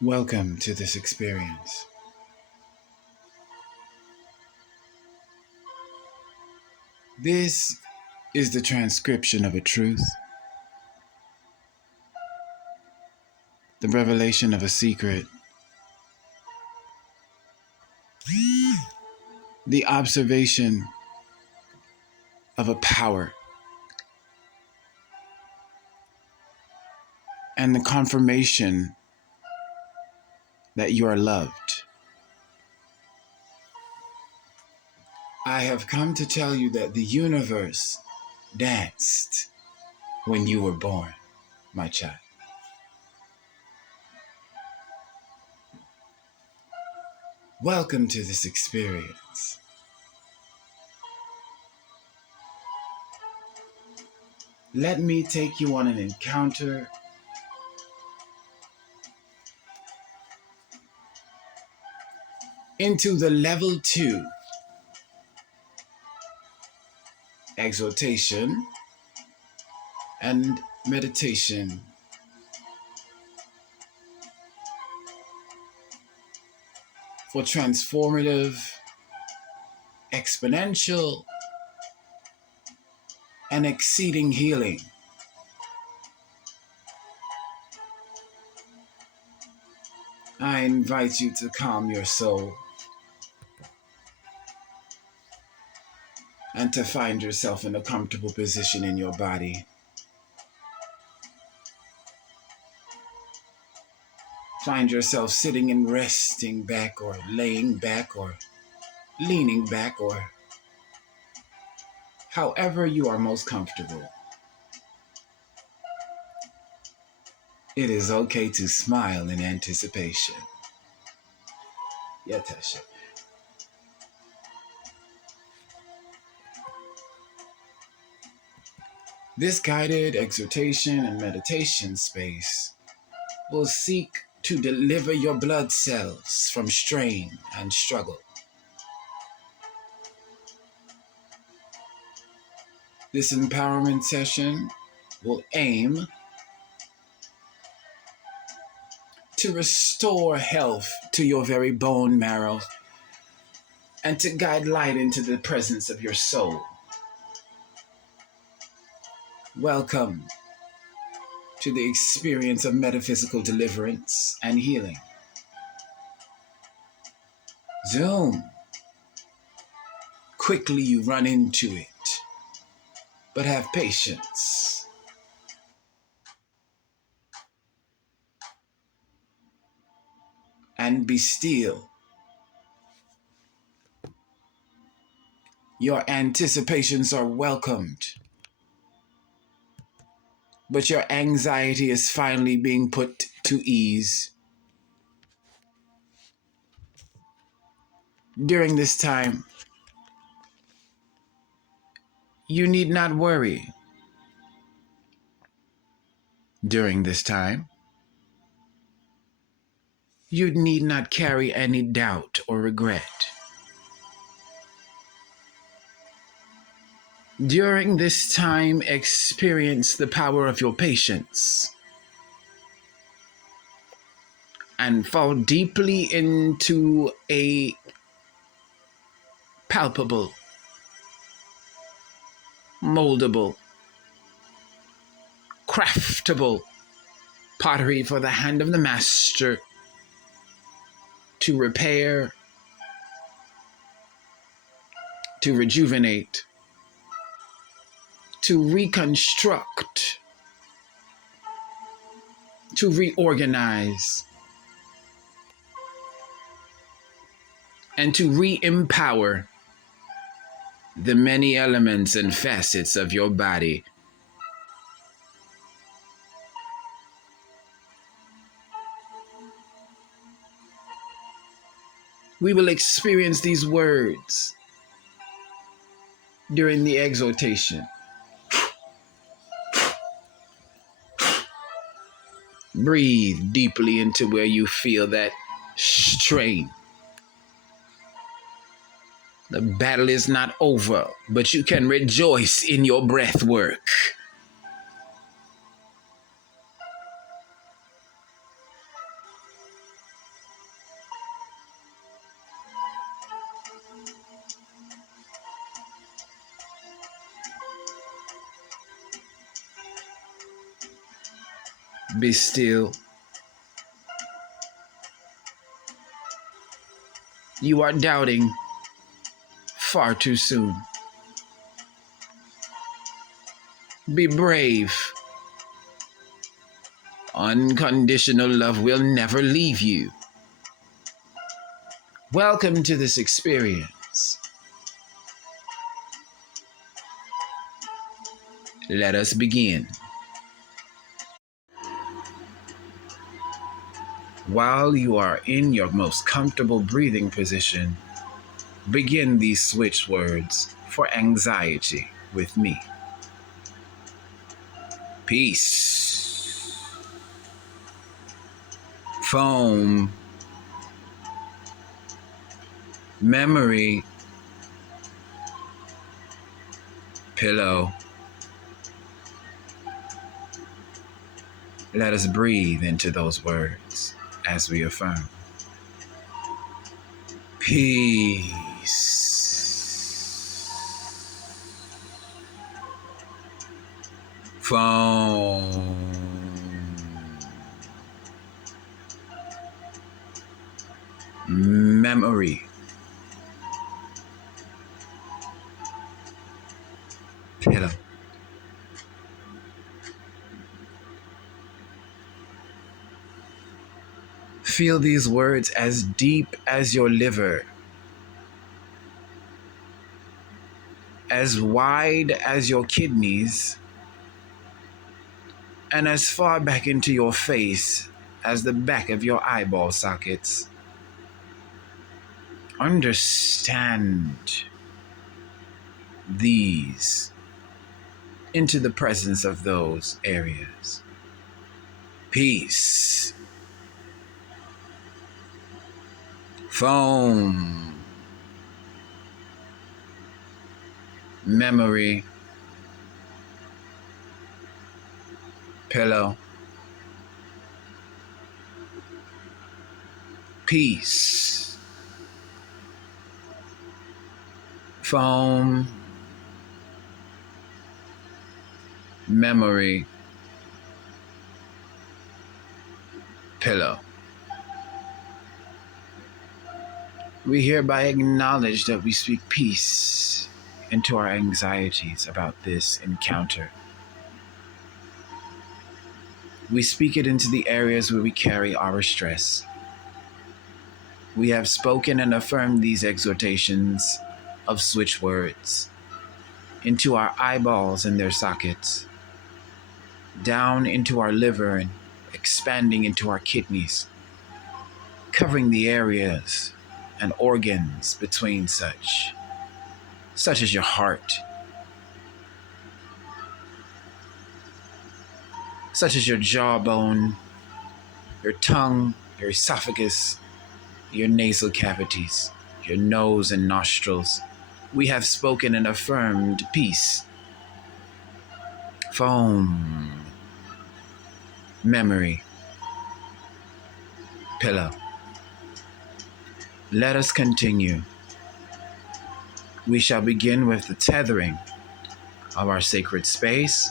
Welcome to this experience. This is the transcription of a truth, the revelation of a secret, the observation of a power, and the confirmation that you are loved. I have come to tell you that the universe danced when you were born, my child. Welcome to this experience. Let me take you on an encounter into the level 2 exhortation and meditation for transformative, exponential, and exceeding healing. I invite you to calm your soul and to find yourself in a comfortable position in your body. Find yourself sitting and resting back, or laying back, or leaning back, or however you are most comfortable. It is okay to smile in anticipation. Yatasha. This guided exhortation and meditation space will seek to deliver your blood cells from strain and struggle. This empowerment session will aim to restore health to your very bone marrow and to guide light into the presence of your soul. Welcome to the experience of metaphysical deliverance and healing. Zoom. Quickly you run into it, but have patience. And be still. Your anticipations are welcomed, but your anxiety is finally being put to ease. During this time, you need not worry. During this time, you need not carry any doubt or regret. During this time, experience the power of your patience and fall deeply into a palpable, moldable, craftable pottery for the hand of the master to repair, to rejuvenate, to reconstruct, to reorganize, and to re-empower the many elements and facets of your body. We will experience these words during the exhortation. Breathe deeply into where you feel that strain. The battle is not over, but you can rejoice in your breath work. Be still. You are doubting far too soon. Be brave. Unconditional love will never leave you. Welcome to this experience. Let us begin. While you are in your most comfortable breathing position, begin these switch words for anxiety with me. Peace. Foam. Memory. Pillow. Let us breathe into those words as we affirm. Peace. Foam. Memory. Pillow. Feel these words as deep as your liver, as wide as your kidneys, and as far back into your face as the back of your eyeball sockets. Understand these into the presence of those areas. Peace. Foam. Memory. Pillow. Peace. Foam. Memory. Pillow. We hereby acknowledge that we speak peace into our anxieties about this encounter. We speak it into the areas where we carry our stress. We have spoken and affirmed these exhortations of switch words into our eyeballs and their sockets, down into our liver and expanding into our kidneys, covering the areas and organs between such as your heart, such as your jawbone, your tongue, your esophagus, your nasal cavities, your nose and nostrils. We have spoken and affirmed peace. Foam. Memory. Pillow. Let us continue. We shall begin with the tethering of our sacred space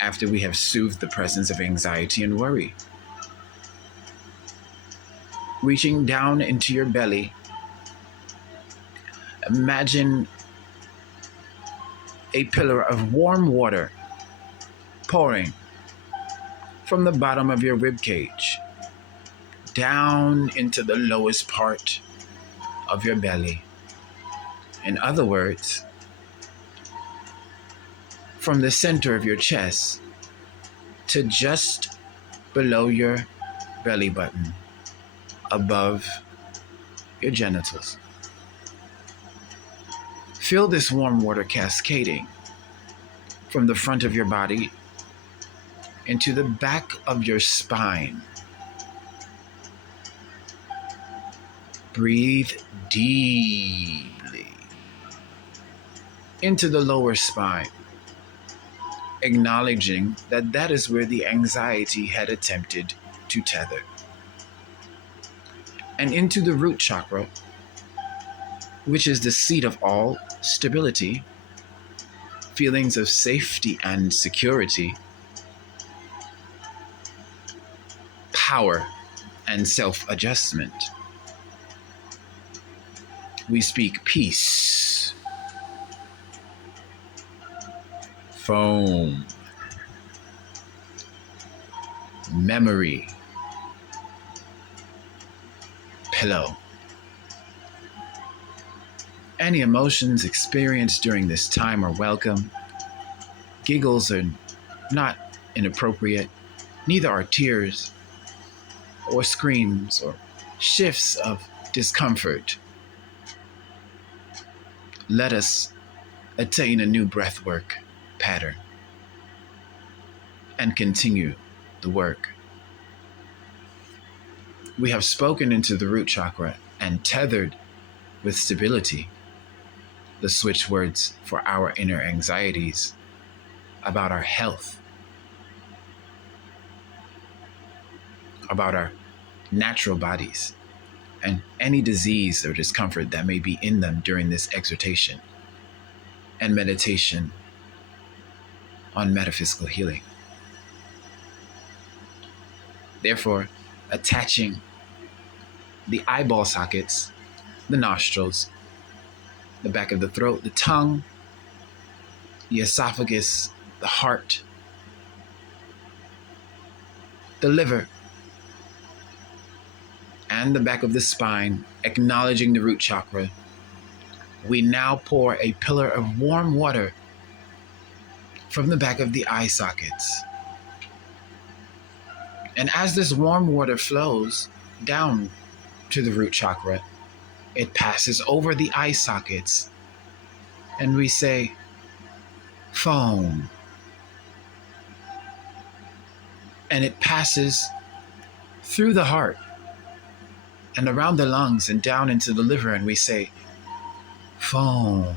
after we have soothed the presence of anxiety and worry. Reaching down into your belly, imagine a pillar of warm water pouring from the bottom of your rib cage down into the lowest part of your belly. In other words, from the center of your chest to just below your belly button, above your genitals. Feel this warm water cascading from the front of your body into the back of your spine. Breathe deeply into the lower spine, acknowledging that that is where the anxiety had attempted to tether. And into the root chakra, which is the seat of all stability, feelings of safety and security. power and self-adjustment. We speak peace, foam, memory, pillow. Any emotions experienced during this time are welcome. Giggles are not inappropriate, neither are tears or screams or shifts of discomfort. Let us attain a new breathwork pattern and continue the work. We have spoken into the root chakra and tethered with stability the switch words for our inner anxieties about our health, about our natural bodies, and any disease or discomfort that may be in them during this exhortation and meditation on metaphysical healing. Therefore, attaching the eyeball sockets, the nostrils, the back of the throat, the tongue, the esophagus, the heart, the liver, and the back of the spine, acknowledging the root chakra, we now pour a pillar of warm water from the back of the eye sockets. And as this warm water flows down to the root chakra, it passes over the eye sockets, and we say, foam. And it passes through the heart and around the lungs and down into the liver, and we say, foam.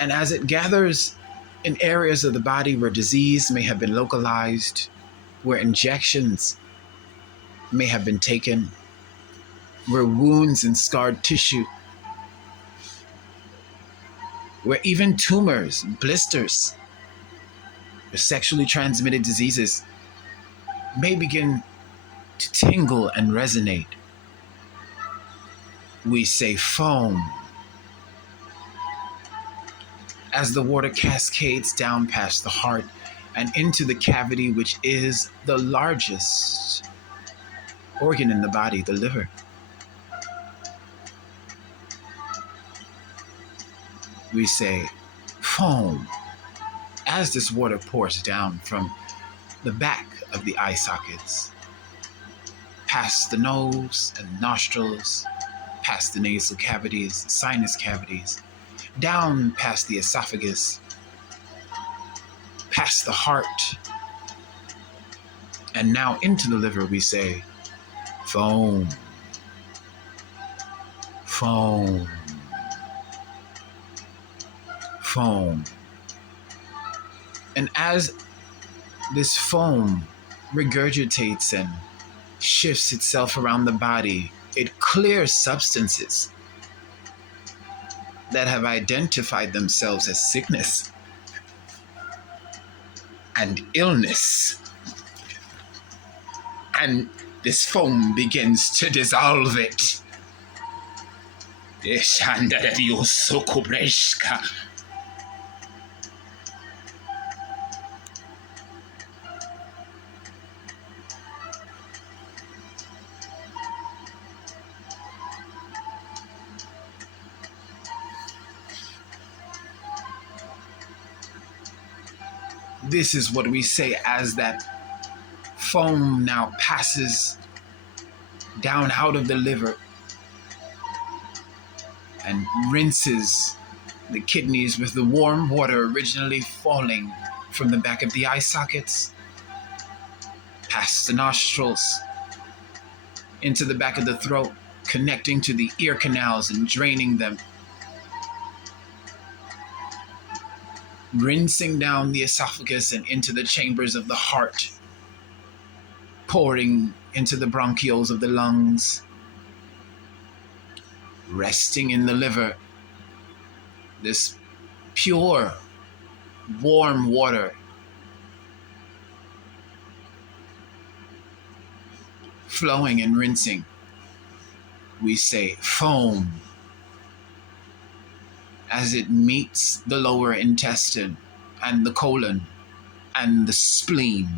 And as it gathers in areas of the body where disease may have been localized, where injections may have been taken, where wounds and scarred tissue, where even tumors, blisters, or sexually transmitted diseases may begin to tingle and resonate, we say foam. As the water cascades down past the heart and into the cavity, which is the largest organ in the body, the liver. We say foam as this water pours down from the back of the eye sockets, past the nose and nostrils, past the nasal cavities, sinus cavities, down past the esophagus, past the heart, and now into the liver. We say foam, foam, foam. And as this foam regurgitates and shifts itself around the body, it clears substances that have identified themselves as sickness and illness. And this foam begins to dissolve it. This is what we say as that foam now passes down out of the liver and rinses the kidneys with the warm water originally falling from the back of the eye sockets, past the nostrils, into the back of the throat, connecting to the ear canals and draining them, rinsing down the esophagus and into the chambers of the heart, pouring into the bronchioles of the lungs, resting in the liver, this pure warm water flowing and rinsing. We say foam as it meets the lower intestine and the colon and the spleen,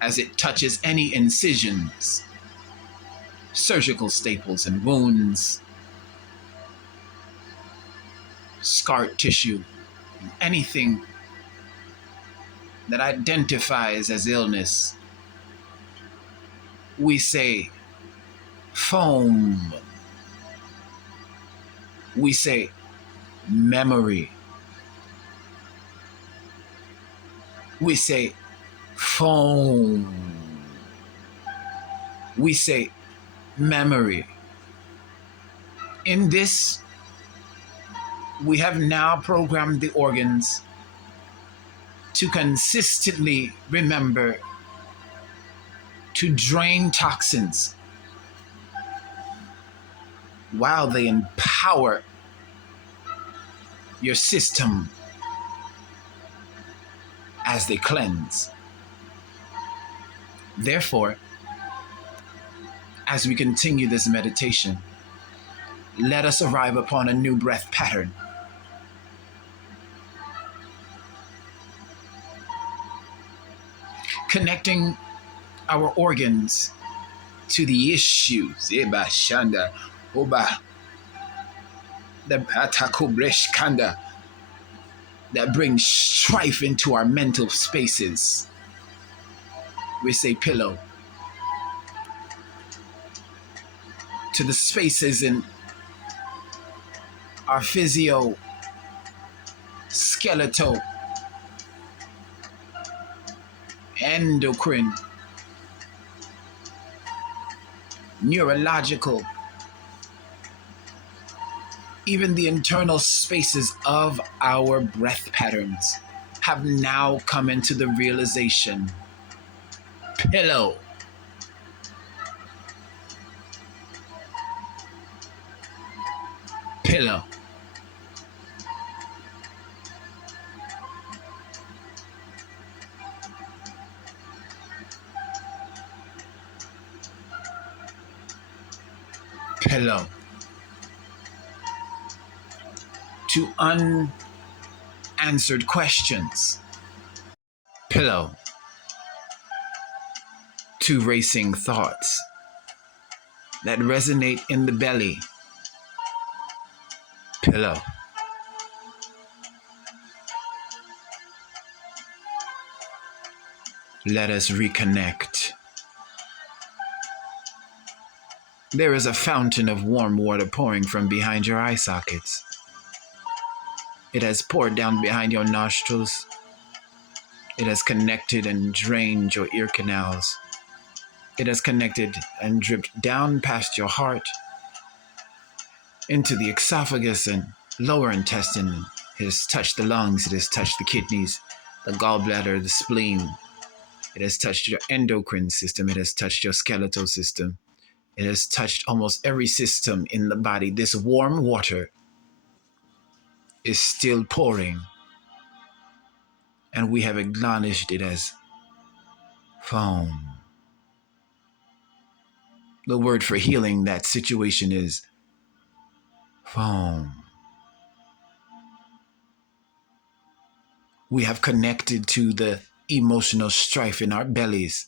as it touches any incisions, surgical staples and wounds, scar tissue, anything that identifies as illness. We say foam. We say memory. We say foam. We say memory. In this, we have now programmed the organs to consistently remember to drain toxins while they empower your system as they cleanse. Therefore, as we continue this meditation, let us arrive upon a new breath pattern. Connecting our organs to the issues that bring strife into our mental spaces. We say pillow. To the spaces in our physio, skeletal, endocrine, neurological, even the internal spaces of our breath patterns have now come into the realization. Pillow. Pillow. Pillow. To unanswered questions. Pillow. To racing thoughts that resonate in the belly. Pillow. Let us reconnect. There is a fountain of warm water pouring from behind your eye sockets. It has poured down behind your nostrils. It has connected and drained your ear canals. It has connected and dripped down past your heart into the esophagus and lower intestine. It has touched the lungs. It has touched the kidneys, the gallbladder, the spleen. It has touched your endocrine system. It has touched your skeletal system. It has touched almost every system in the body. This warm water is still pouring, and we have acknowledged it as foam. The word for healing that situation is foam. We have connected to the emotional strife in our bellies,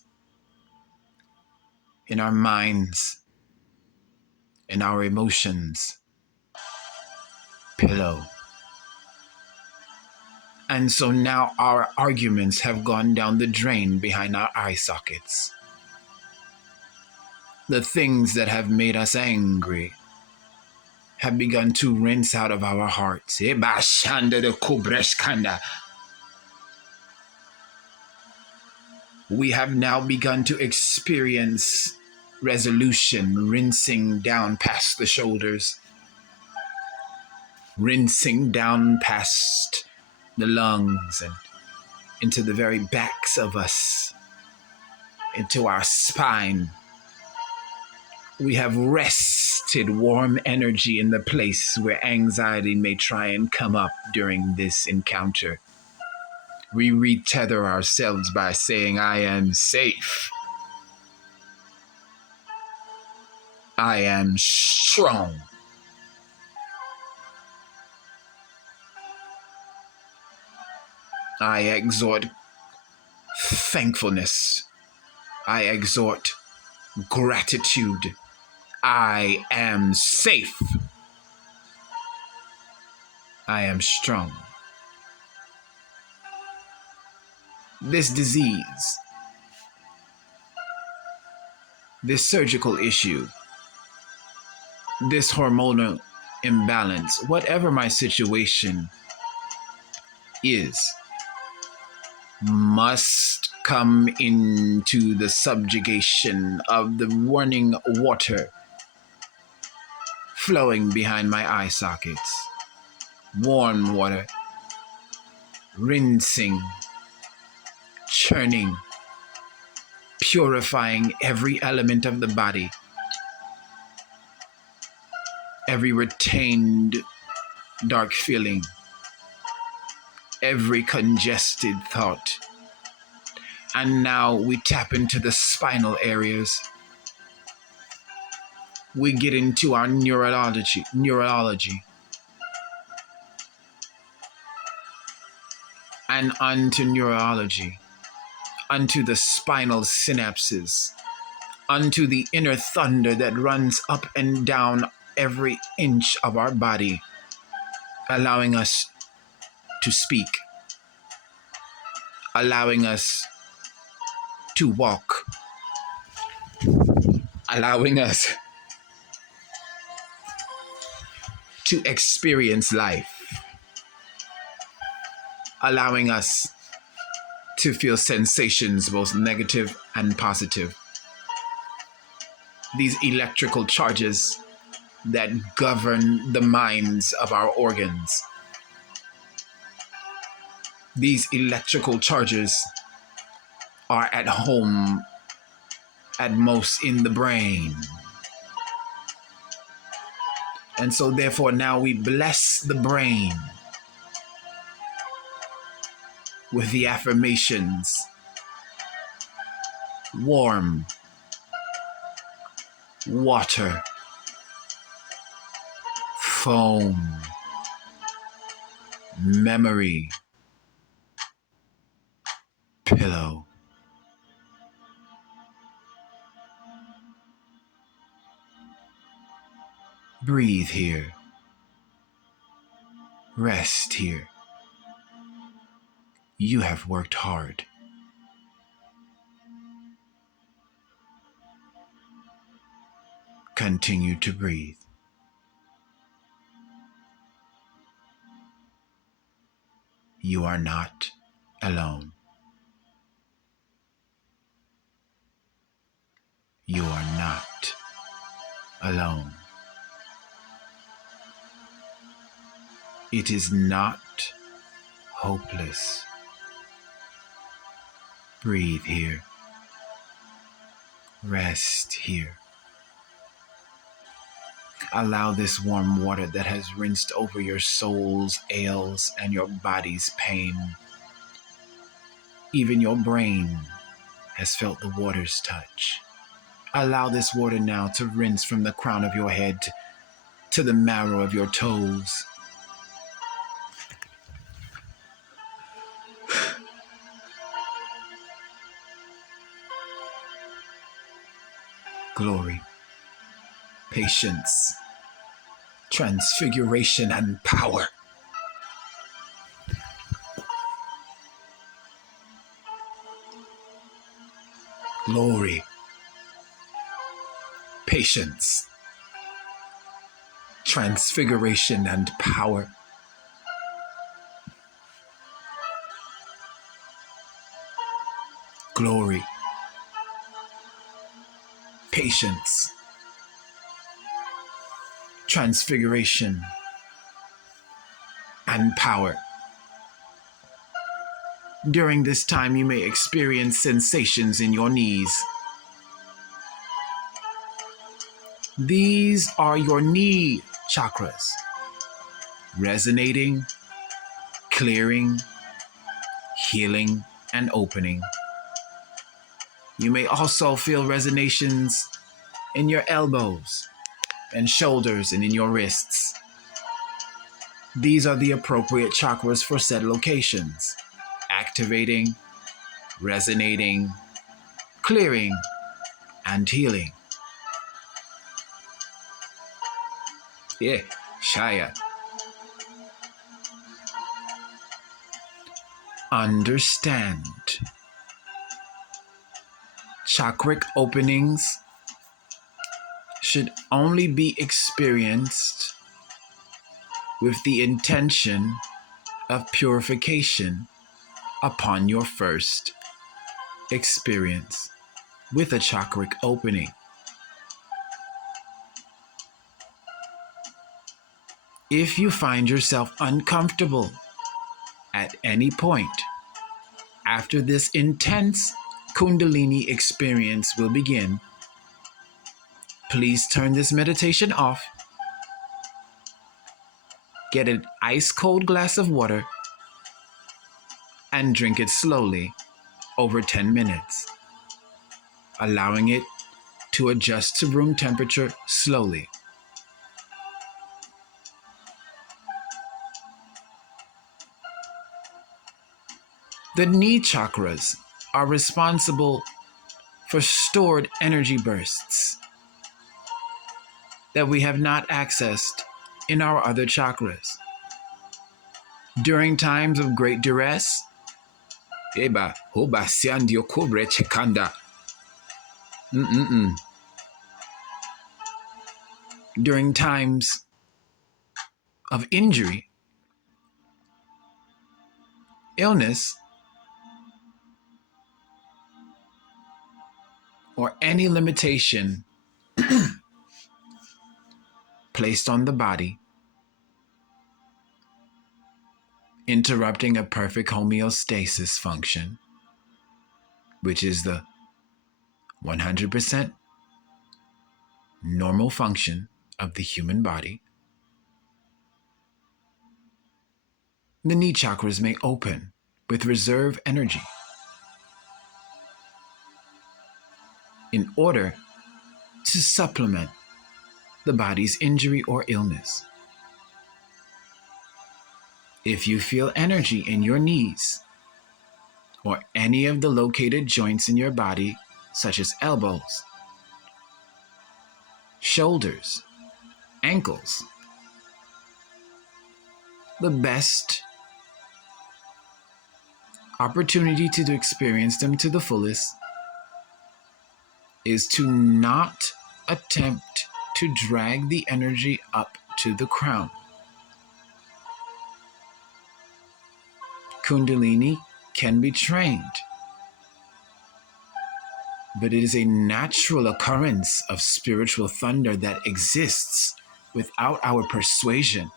in our minds, in our emotions. Pillow. And so now our arguments have gone down the drain behind our eye sockets. The things that have made us angry have begun to rinse out of our hearts. We have now begun to experience resolution, rinsing down past the shoulders, rinsing down past the lungs and into the very backs of us, into our spine, We have rested warm energy in the place where anxiety may try and come up during this encounter. We retether ourselves by saying, I am safe. I am strong. I exhort thankfulness. I exhort gratitude. I am safe. I am strong. This disease, this surgical issue, this hormonal imbalance, whatever my situation is, must come into the subjugation of the running water flowing behind my eye sockets. Warm water, rinsing, churning, purifying every element of the body, every retained dark feeling, every congested thought. And now we tap into the spinal areas. We get into our neurology, and onto neurology, onto the spinal synapses, onto the inner thunder that runs up and down every inch of our body, allowing us to speak, allowing us to walk, allowing us to experience life, allowing us to feel sensations, both negative and positive. These electrical charges that govern the minds of our organs. These electrical charges are at home at most in the brain. And so therefore now we bless the brain with the affirmations: warm water, foam, memory, pillow. Breathe here. Rest here. You have worked hard. Continue to breathe. You are not alone. You are not alone. It is not hopeless. Breathe here. Rest here. Allow this warm water that has rinsed over your soul's ails and your body's pain. Even your brain has felt the water's touch. Allow this water now to rinse from the crown of your head to the marrow of your toes. Glory, patience, transfiguration, and power. Glory, patience, transfiguration, and power. Glory, patience, transfiguration, and power. During this time, you may experience sensations in your knees, These are your knee chakras, resonating, clearing, healing, and opening. You may also feel resonations in your elbows and shoulders and in your wrists. These are the appropriate chakras for said locations, activating, resonating, clearing, and healing. Yeah, Shaya. Understand. Chakric openings should only be experienced with the intention of purification upon your first experience with a chakric opening. If you find yourself uncomfortable at any point after this intense Kundalini experience will begin, please turn this meditation off. Get an ice cold glass of water and drink it slowly over 10 minutes, allowing it to adjust to room temperature slowly. The knee chakras are responsible for stored energy bursts that we have not accessed in our other chakras. During times of great duress, during times of injury, illness, or any limitation placed on the body, interrupting a perfect homeostasis function, which is the 100% normal function of the human body, the knee chakras may open with reserve energy in order to supplement the body's injury or illness. If you feel energy in your knees or any of the located joints in your body, such as elbows, shoulders, ankles, the best opportunity to experience them to the fullest is to not attempt to drag the energy up to the crown. Kundalini can be trained, but it is a natural occurrence of spiritual thunder that exists without our persuasion.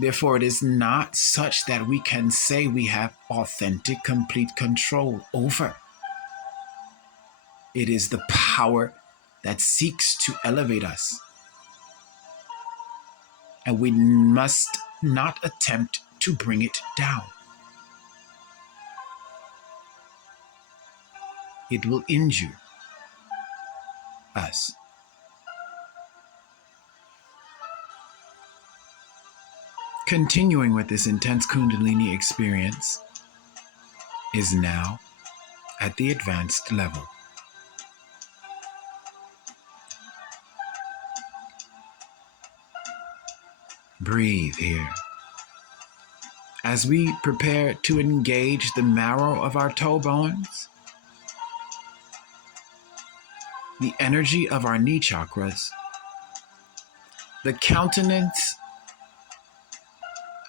Therefore, it is not such that we can say we have authentic, complete control over. It is the power that seeks to elevate us. And we must not attempt to bring it down. It will injure us. Continuing with this intense Kundalini experience is now at the advanced level. Breathe here. As we prepare to engage the marrow of our toe bones, the energy of our knee chakras, the countenance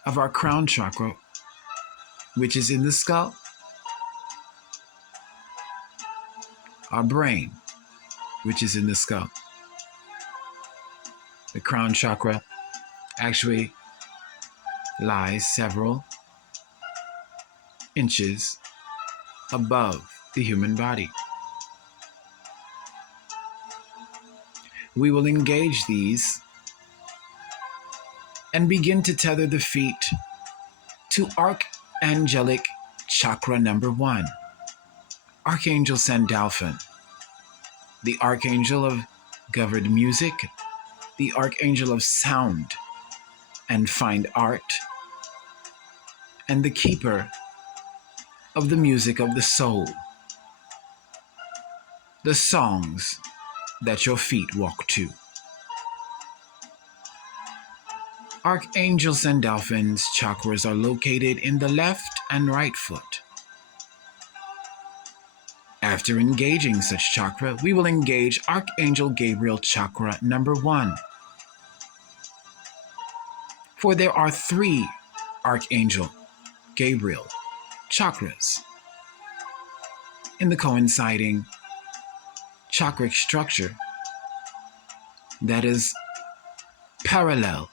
of our crown chakra, which is in the skull, our brain, which is in the skull. The crown chakra actually lies several inches above the human body. We will engage these and begin to tether the feet to Archangelic Chakra number 1, Archangel Sandalphon, the Archangel of governed music, the Archangel of sound and fine art, and the keeper of the music of the soul, the songs that your feet walk to. Archangel Sandalphon's chakras are located in the left and right foot. After engaging such chakra, we will engage Archangel Gabriel chakra number 1. For there are 3 Archangel Gabriel chakras in the coinciding chakric structure that is parallel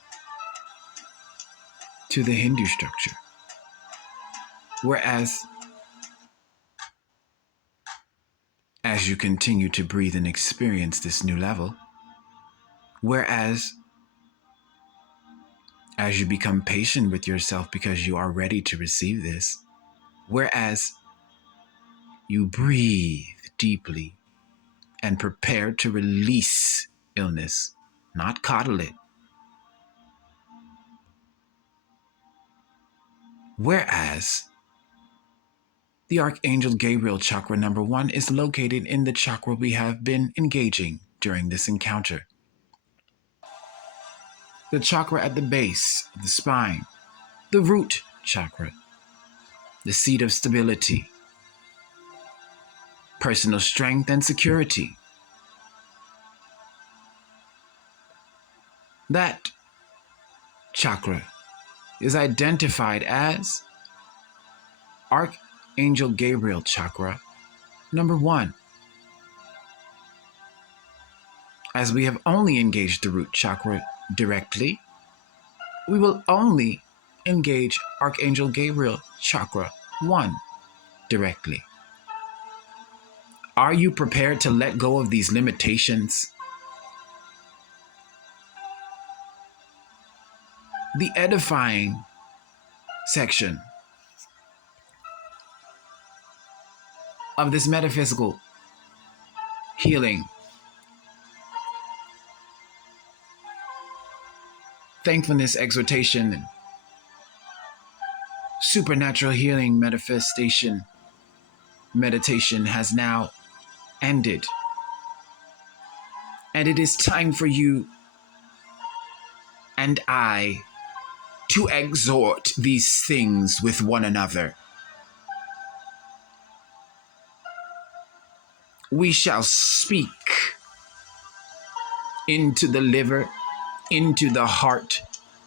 to the Hindu structure. Whereas, as you continue to breathe and experience this new level, whereas, as you become patient with yourself because you are ready to receive this, whereas you breathe deeply and prepare to release illness, not coddle it. Whereas the Archangel Gabriel chakra number 1 is located in the chakra we have been engaging during this encounter. The chakra at the base of the spine, the root chakra, the seat of stability, personal strength and security. That chakra is identified as Archangel Gabriel chakra number 1. As we have only engaged the root chakra directly, we will only engage Archangel Gabriel chakra 1 directly. Are you prepared to let go of these limitations? The edifying section of this metaphysical healing, thankfulness, exhortation, supernatural healing manifestation meditation has now ended. And it is time for you and I to exhort these things with one another. We shall speak into the liver, into the heart,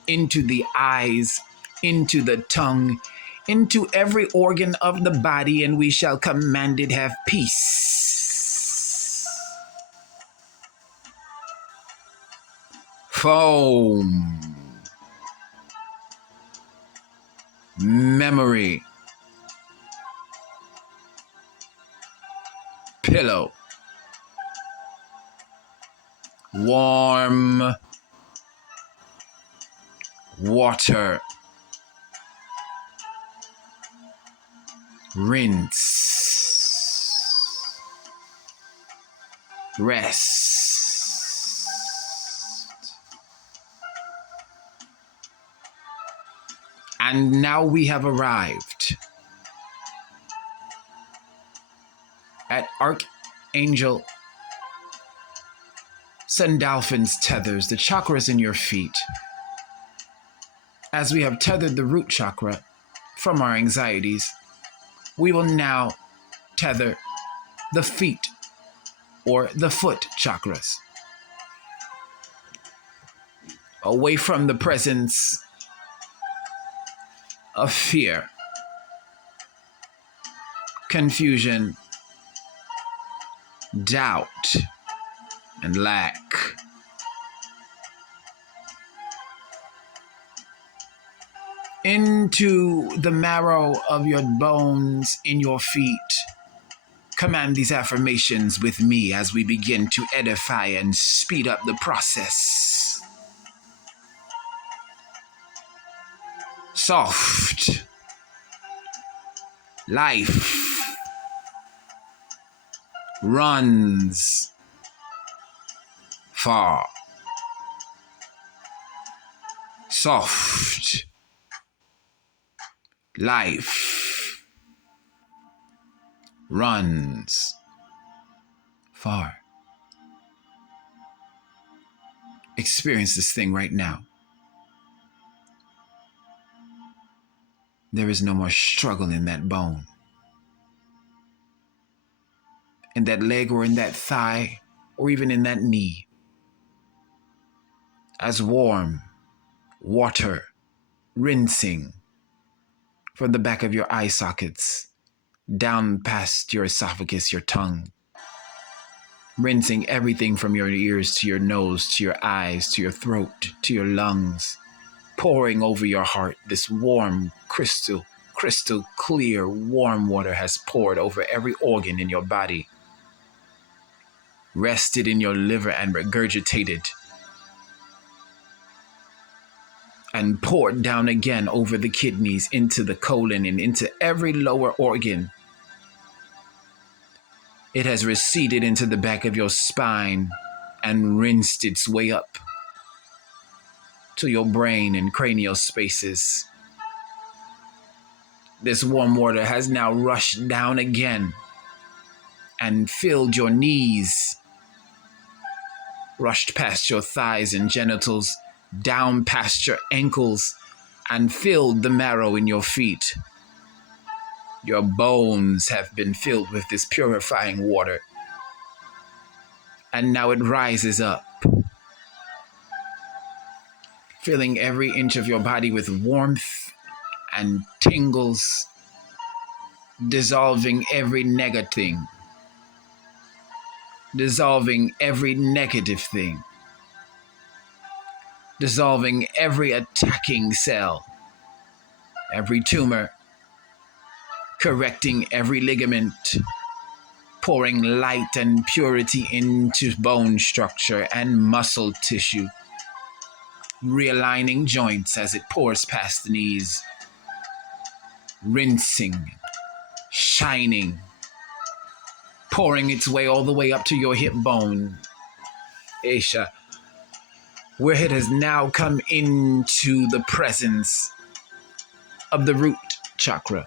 into the eyes, into the tongue, into every organ of the body, and we shall command it have peace. Foam. Memory. Pillow. Warm water. Rinse. Rest. And now we have arrived at Archangel Sandalphon's tethers, the chakras in your feet. As we have tethered the root chakra from our anxieties, we will now tether the feet or the foot chakras away from the presence of fear, confusion, doubt, and lack. Into the marrow of your bones in your feet, Command these affirmations with me as we begin to edify and speed up the process. Soft life runs far. Soft life runs far. Experience this thing right now. There is no more struggle in that bone, in that leg or in that thigh or even in that knee. As warm water rinsing from the back of your eye sockets down past your esophagus, your tongue, rinsing everything from your ears to your nose, to your eyes, to your throat, to your lungs, pouring over your heart. This warm, crystal clear, warm water has poured over every organ in your body, rested in your liver and regurgitated, and poured down again over the kidneys, into the colon, and into every lower organ. It has receded into the back of your spine and rinsed its way up to your brain and cranial spaces. This warm water has now rushed down again and filled your knees, rushed past your thighs and genitals, down past your ankles, and filled the marrow in your feet. Your bones have been filled with this purifying water. And now it rises up, filling every inch of your body with warmth and tingles, dissolving every negative, dissolving every negative thing, dissolving every attacking cell, every tumor, correcting every ligament, pouring light and purity into bone structure and muscle tissue, realigning joints as it pours past the knees, rinsing, shining, pouring its way all the way up to your hip bone, Aisha, where it has now come into the presence of the root chakra.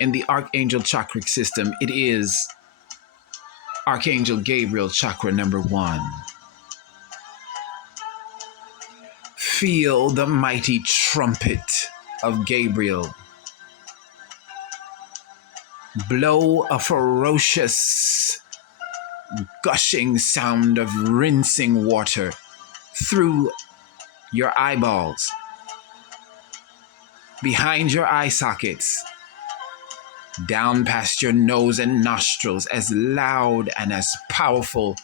In the Archangel Chakric system, it is Archangel Gabriel chakra number 1. Feel the mighty trumpet of Gabriel blow a ferocious, gushing sound of rinsing water through your eyeballs, behind your eye sockets, down past your nose and nostrils, as loud and as powerful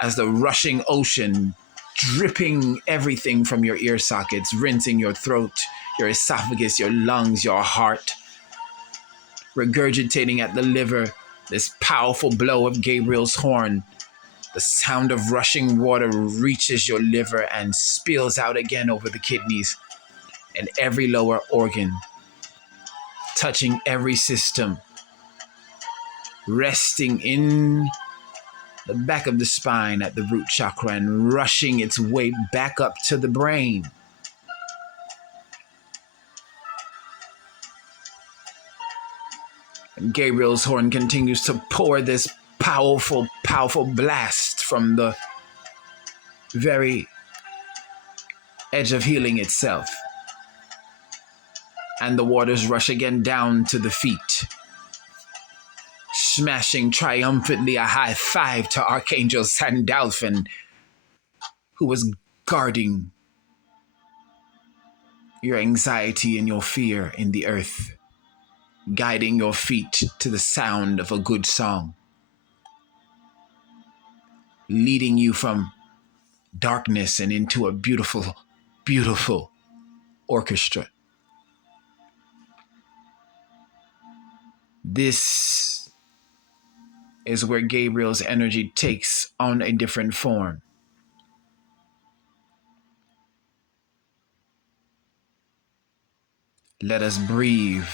as the rushing ocean, dripping everything from your ear sockets, rinsing your throat, your esophagus, your lungs, your heart, regurgitating at the liver, this powerful blow of Gabriel's horn. The sound of rushing water reaches your liver and spills out again over the kidneys and every lower organ, touching every system, resting in the back of the spine at the root chakra and rushing its way back up to the brain. And Gabriel's horn continues to pour this powerful, powerful blast from the very edge of healing itself. And the waters rush again down to the feet, smashing triumphantly a high five to Archangel Sandalphon, who was guarding your anxiety and your fear in the earth, guiding your feet to the sound of a good song, leading you from darkness and into a beautiful, beautiful orchestra. This is where Gabriel's energy takes on a different form. Let us breathe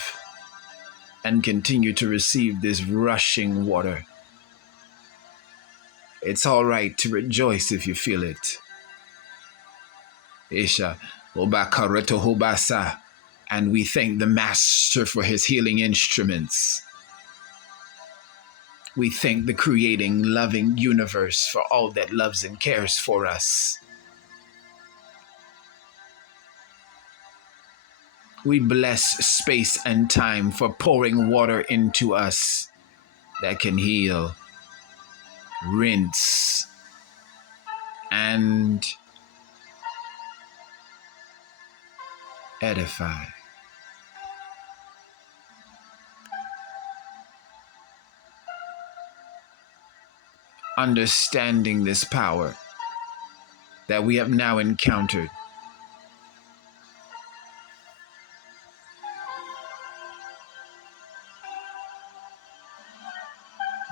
and continue to receive this rushing water. It's all right to rejoice if you feel it. Isha, Obakareto Hobasa. And we thank the Master for his healing instruments. We thank the creating, loving universe for all that loves and cares for us. We bless space and time for pouring water into us that can heal, rinse, and edify. Understanding this power that we have now encountered,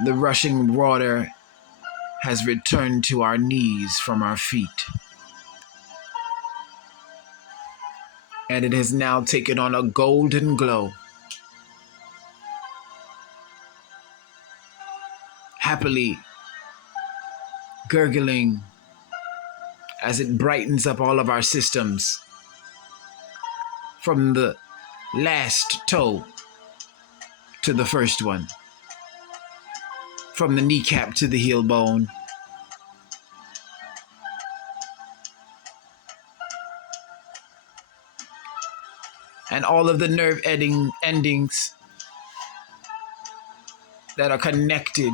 the rushing water has returned to our knees from our feet, and it has now taken on a golden glow, happily gurgling as it brightens up all of our systems from the last toe to the first one, from the kneecap to the heel bone, and all of the nerve endings that are connected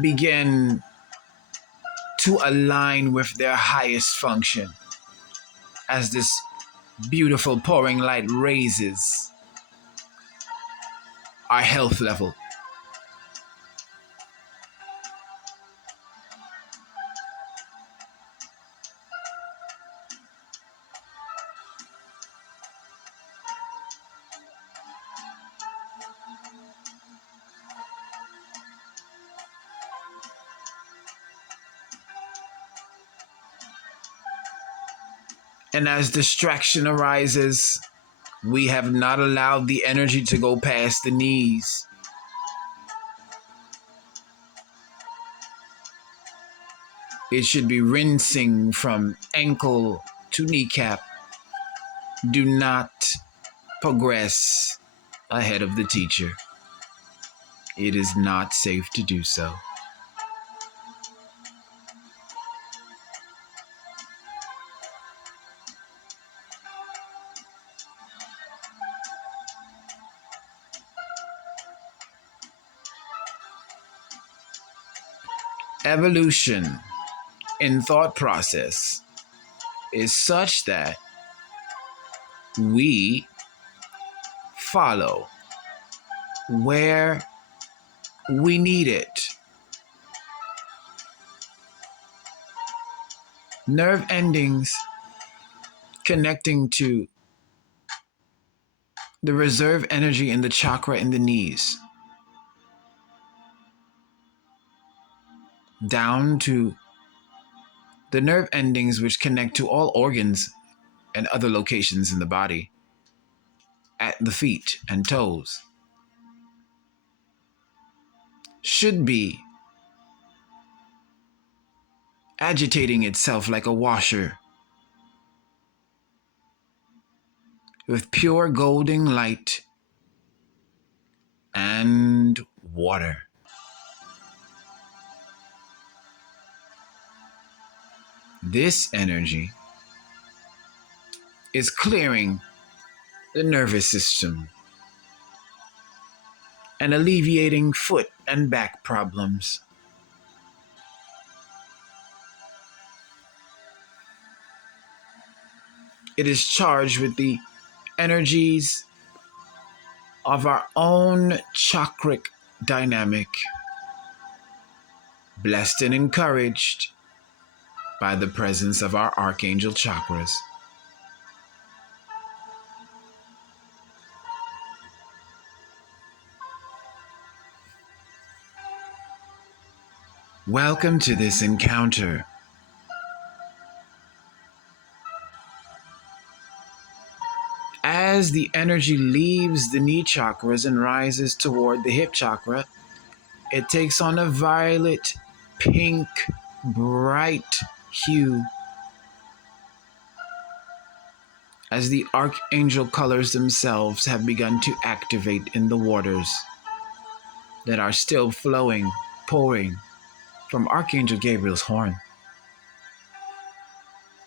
begin to align with their highest function as this beautiful pouring light raises our health level. And as distraction arises, we have not allowed the energy to go past the knees. It should be rinsing from ankle to kneecap. Do not progress ahead of the teacher. It is not safe to do so. Evolution in thought process is such that we follow where we need it. Nerve endings connecting to the reserve energy in the chakra in the knees, down to the nerve endings which connect to all organs and other locations in the body at the feet and toes, should be agitating itself like a washer with pure golden light and water. This energy is clearing the nervous system and alleviating foot and back problems. It is charged with the energies of our own chakric dynamic, blessed and encouraged by the presence of our archangel chakras. Welcome to this encounter. As the energy leaves the knee chakras and rises toward the hip chakra, it takes on a violet, pink, bright hue as the archangel colors themselves have begun to activate in the waters that are still flowing, pouring from Archangel Gabriel's horn.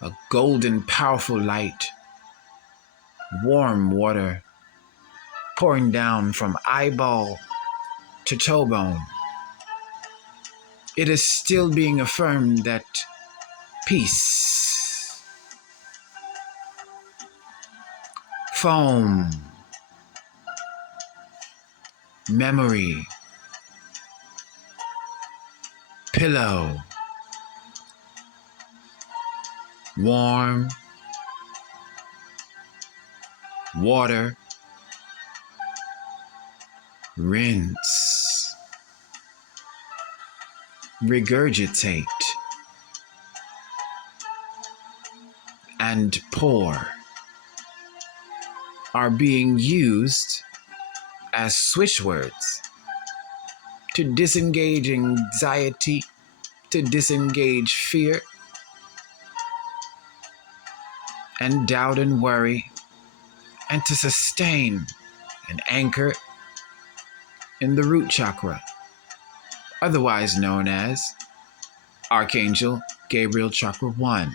A golden, powerful light, warm water pouring down from eyeball to toe bone. It is still being affirmed that peace, foam, memory, pillow, warm, water, rinse, regurgitate, and pour are being used as switch words to disengage anxiety, to disengage fear and doubt and worry, and to sustain and anchor in the root chakra, otherwise known as Archangel Gabriel Chakra 1.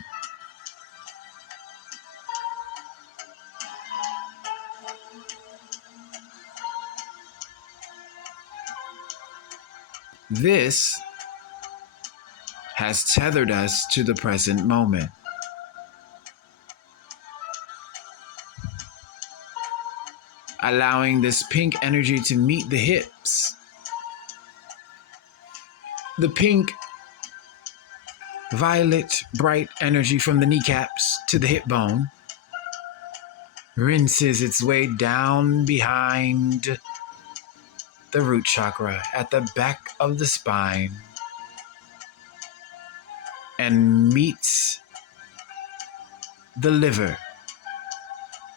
This has tethered us to the present moment, allowing this pink energy to meet the hips. The pink, violet, bright energy from the kneecaps to the hip bone rinses its way down behind the root chakra at the back of the spine and meets the liver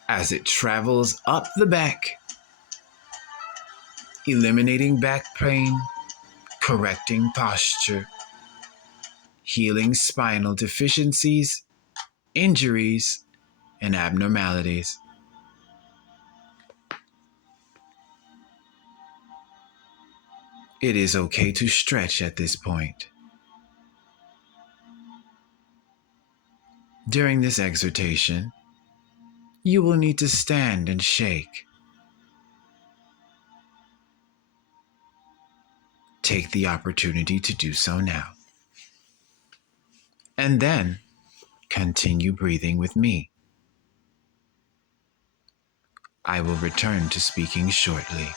as it travels up the back, eliminating back pain, correcting posture, healing spinal deficiencies, injuries, and abnormalities. It is okay to stretch at this point. During this exhortation, you will need to stand and shake. Take the opportunity to do so now. And then continue breathing with me. I will return to speaking shortly.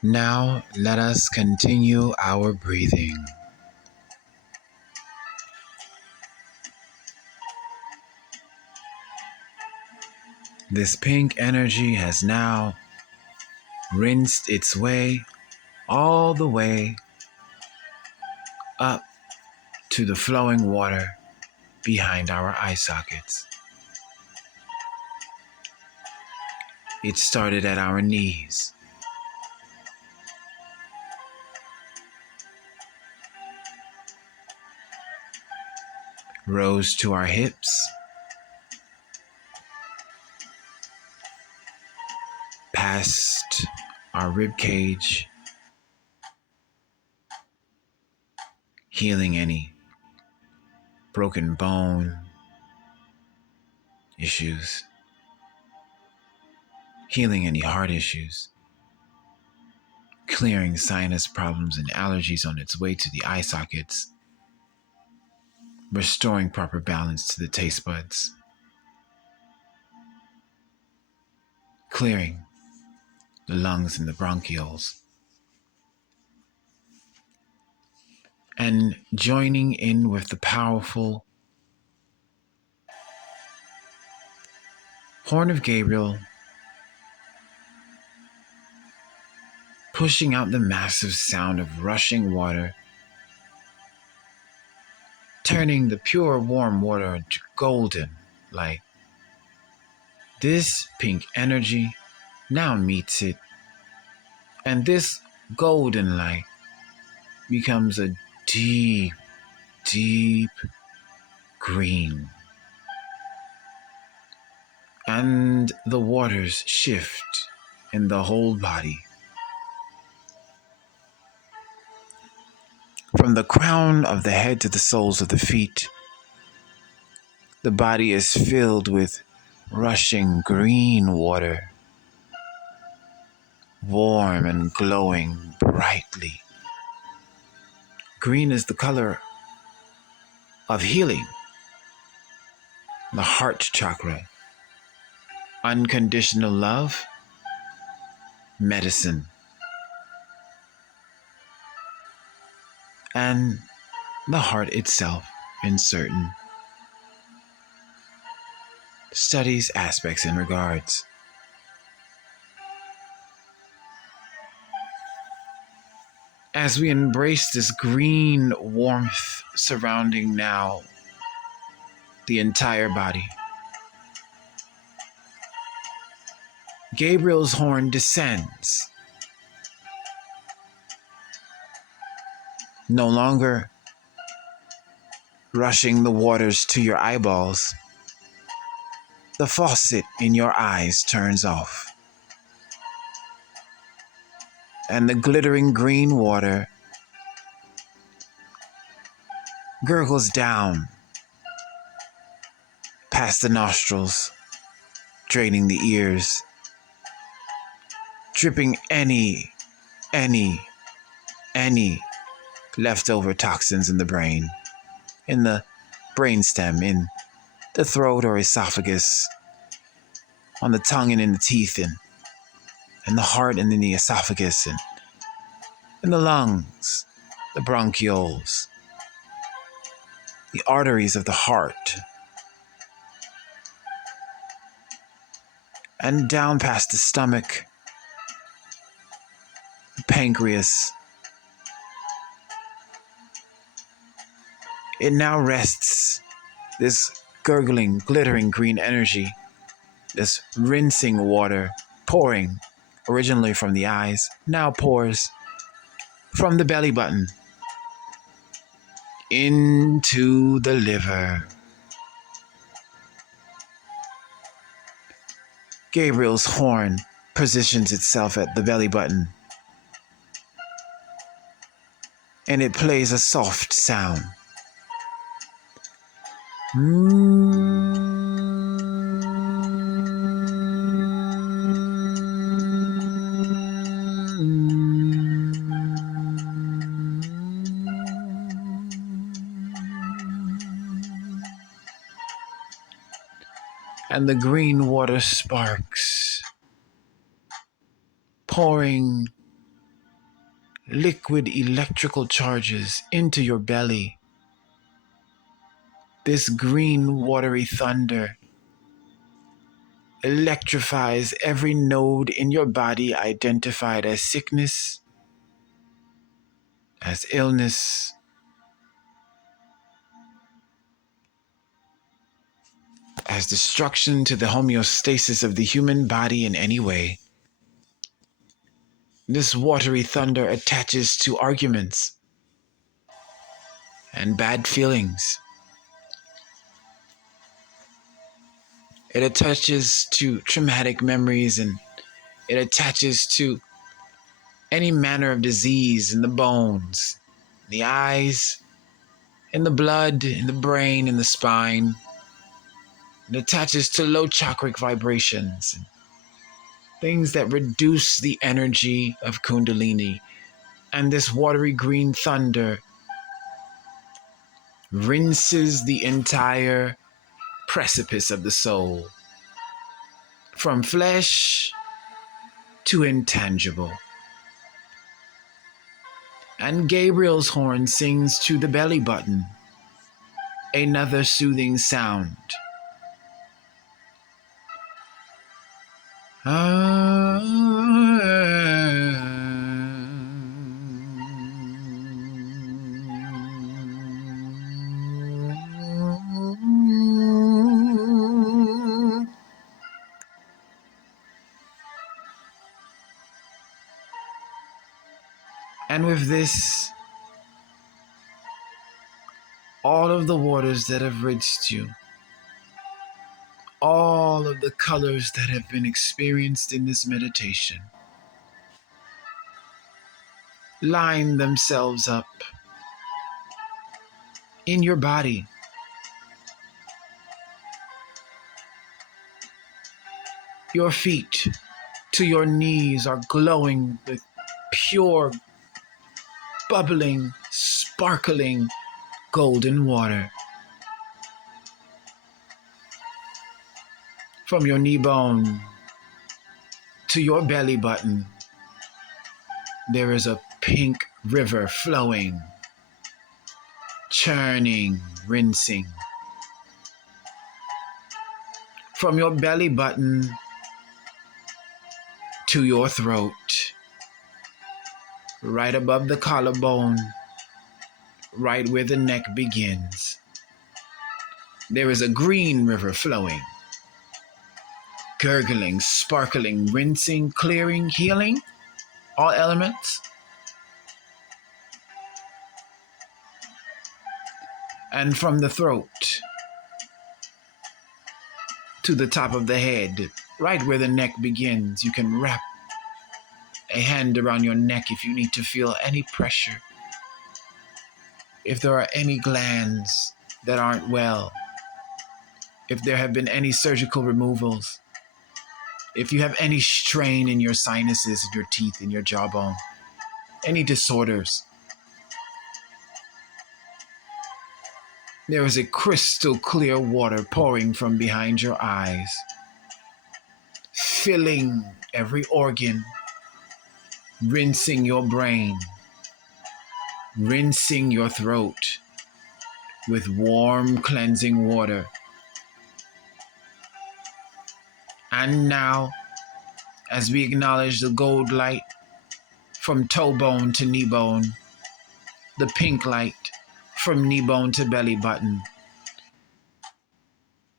Now let us continue our breathing. This pink energy has now rinsed its way all the way up to the flowing water behind our eye sockets. It started at our knees, rose to our hips, past our rib cage, healing any broken bone issues, healing any heart issues, clearing sinus problems and allergies on its way to the eye sockets, restoring proper balance to the taste buds, clearing the lungs and the bronchioles, and joining in with the powerful horn of Gabriel, pushing out the massive sound of rushing water, turning the pure warm water into golden light. This pink energy now meets it, and this golden light becomes a deep, deep green. And the waters shift in the whole body. From the crown of the head to the soles of the feet, the body is filled with rushing green water, warm and glowing brightly. Green is the color of healing, the heart chakra, unconditional love, medicine, and the heart itself in certain studies, aspects, and regards. As we embrace this green warmth surrounding now the entire body, Gabriel's horn descends, no longer rushing the waters to your eyeballs. The faucet in your eyes turns off, and the glittering green water gurgles down past the nostrils, draining the ears, dripping any leftover toxins in the brain, in the brainstem, in the throat or esophagus, on the tongue and in the teeth, and the heart and in the esophagus, and in the lungs, the bronchioles, the arteries of the heart, and down past the stomach, the pancreas. It now rests, this gurgling, glittering green energy, this rinsing water pouring originally from the eyes, now pours from the belly button into the liver. Gabriel's horn positions itself at the belly button, and it plays a soft sound. And the green water sparks, pouring liquid electrical charges into your belly. This green watery thunder electrifies every node in your body identified as sickness, as illness, as destruction to the homeostasis of the human body in any way. This watery thunder attaches to arguments and bad feelings. It attaches to traumatic memories, and it attaches to any manner of disease in the bones, the eyes, in the blood, in the brain, in the spine. It attaches to low chakric vibrations, things that reduce the energy of Kundalini. And this watery green thunder rinses the entire precipice of the soul, from flesh to intangible. And Gabriel's horn sings to the belly button, another soothing sound. And with this, all of the waters that have rinsed you, all of the colors that have been experienced in this meditation, line themselves up in your body. Your feet to your knees are glowing with pure, bubbling, sparkling golden water. From your knee bone to your belly button, there is a pink river flowing, churning, rinsing. From your belly button to your throat, right above the collarbone, right where the neck begins, there is a green river flowing, gurgling, sparkling, rinsing, clearing, healing all elements. And from the throat to the top of the head, right where the neck begins, you can wrap a hand around your neck if you need to feel any pressure. If there are any glands that aren't well, if there have been any surgical removals, if you have any strain in your sinuses, in your teeth, in your jawbone, any disorders, there is a crystal clear water pouring from behind your eyes, filling every organ, rinsing your brain, rinsing your throat with warm cleansing water. And now, as we acknowledge the gold light from toe bone to knee bone, the pink light from knee bone to belly button,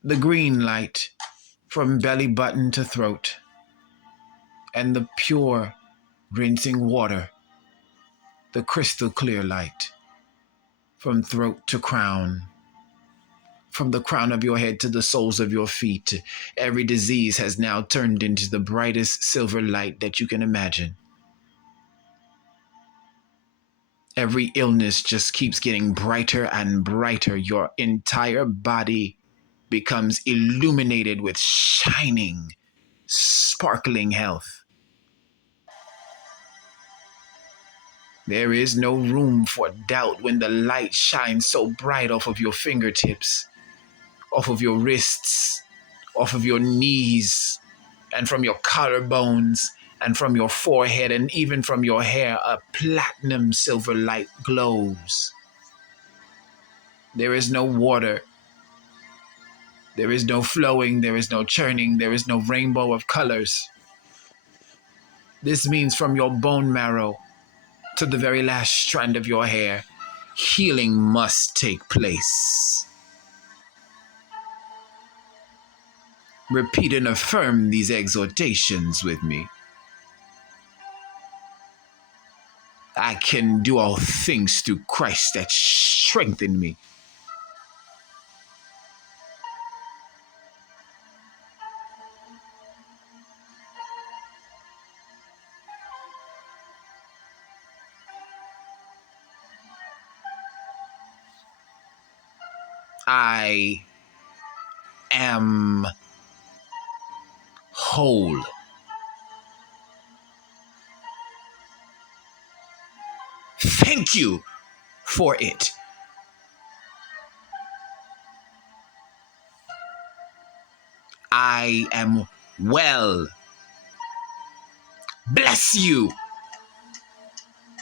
the green light from belly button to throat, and the pure rinsing water, the crystal clear light from throat to crown, from the crown of your head to the soles of your feet. Every disease has now turned into the brightest silver light that you can imagine. Every illness just keeps getting brighter and brighter. Your entire body becomes illuminated with shining, sparkling health. There is no room for doubt when the light shines so bright off of your fingertips, off of your wrists, off of your knees, and from your collarbones, and from your forehead, and even from your hair. A platinum silver light glows. There is no water. There is no flowing. There is no churning. There is no rainbow of colors. This means from your bone marrow to the very last strand of your hair, healing must take place. Repeat and affirm these exhortations with me. I can do all things through Christ that strengthen me. I am whole. Thank you for it. I am well. Bless you